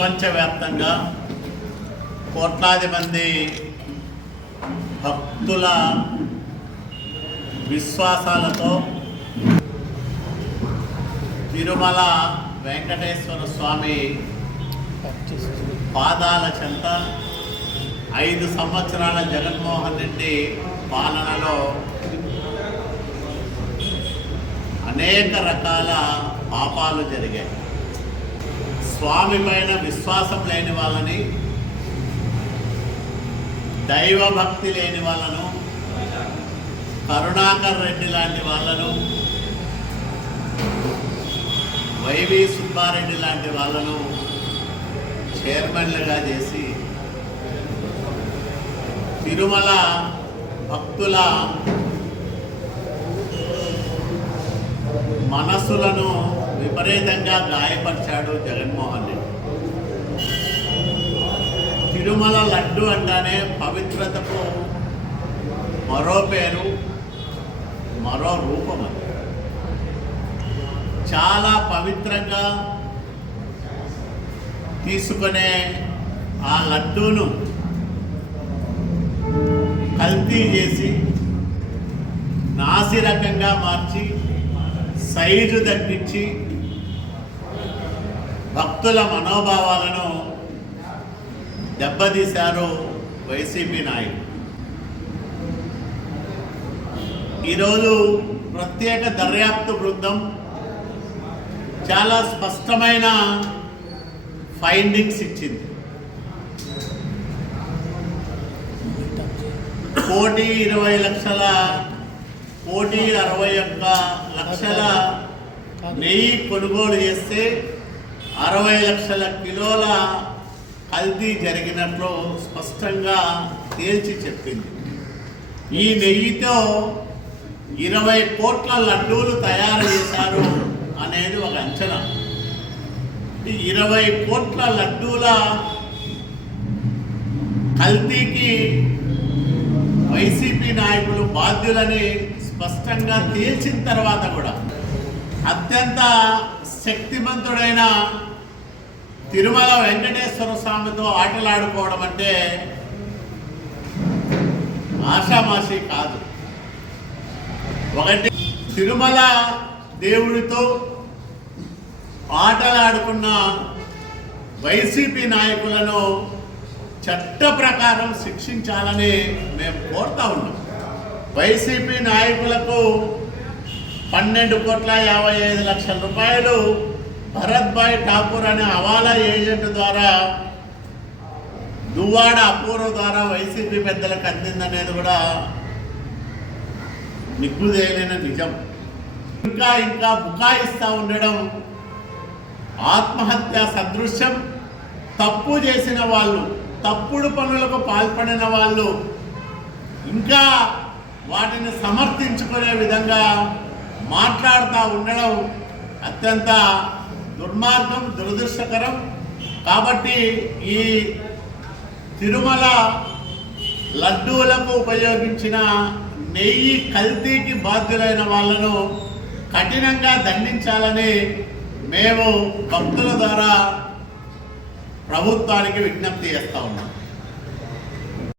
ప్రపంచవ్యాప్తంగా కోట్లాది మంది భక్తుల విశ్వాసాలతో తిరుమల వెంకటేశ్వర స్వామి పాదాల చెంత ఐదు సంవత్సరాల జగన్మోహన్ రెడ్డి పాలనలో అనేక రకాల పాపాలు జరిగాయి. స్వామి పైన విశ్వాసం లేని వాళ్ళని దైవభక్తి లేని వాళ్ళను కరుణాకర్ రెడ్డి లాంటి వాళ్ళను వైవి సుబ్బారెడ్డి లాంటి వాళ్ళను చైర్మన్లుగా చేసి తిరుమల భక్తుల మనస్సులను విపరీతంగా గాయపరిచాడు జగన్మోహన్ రెడ్డి. తిరుమల లడ్డు అంటానే పవిత్రతకు మరో పేరు మరో రూపం అది. చాలా పవిత్రంగా తీసుకునే ఆ లడ్డూను కల్తీ చేసి నాసిరకంగా మార్చి సైజు తగ్గించి భక్తుల మనోభావాలను దెబ్బతీశారు వైసీపీ నాయకులు. ఈరోజు ప్రత్యేక దర్యాప్తు బృందం చాలా స్పష్టమైన ఫైండింగ్స్ ఇచ్చింది. కోటి ఇరవై లక్షల కోటి అరవై ఒక్క లక్షల నెయ్యి కొనుగోలు చేస్తే అరవై లక్షల కిలోల కల్తీ జరిగినట్లు స్పష్టంగా తేల్చి చెప్పింది. ఈ నెయ్యితో ఇరవై కోట్ల లడ్డూలు తయారు చేశారు అనేది ఒక అంచనా. ఇరవై కోట్ల లడ్డూల కల్తీకి వైసీపీ నాయకులు బాధ్యులని స్పష్టంగా తేల్చిన తర్వాత కూడా అత్యంత శక్తిమంతుడైన తిరుమల వెంకటేశ్వర స్వామితో ఆటలాడుకోవడం అంటే ఆషామాషి కాదు. ఒకటి తిరుమల దేవుడితో ఆటలాడుకున్న వైసీపీ నాయకులను చట్ట ప్రకారం శిక్షించాలని మేము కోరుతా ఉన్నాం. వైసీపీ నాయకులకు పన్నెండు కోట్ల యాభై ఐదు లక్షల రూపాయలు భరత్ భాయ్ ఠాకూర్ అనే హవాలా ఏజెంట్ ద్వారా దువ్వాడ అపూర్వ ద్వారా వైసీపీ పెద్దలకు అందిందనేది కూడా నిగ్గుదేలైన నిజం. ఇంకా ఇంకా బుకాయిస్తూ ఉండడం ఆత్మహత్య సదృశ్యం తప్పు చేసిన వాళ్ళు తప్పుడు పనులకు పాల్పడిన వాళ్ళు ఇంకా వాటిని సమర్థించుకునే విధంగా మాట్లాడుతూ ఉండడం అత్యంత దుర్మార్గం దురదృష్టకరం. కాబట్టి ఈ తిరుమల లడ్డూలకు ఉపయోగించిన నెయ్యి కల్తీకి బాధ్యులైన వాళ్ళను కఠినంగా దండించాలని మేము భక్తుల ద్వారా ప్రభుత్వానికి విజ్ఞప్తి చేస్తూ ఉన్నాం.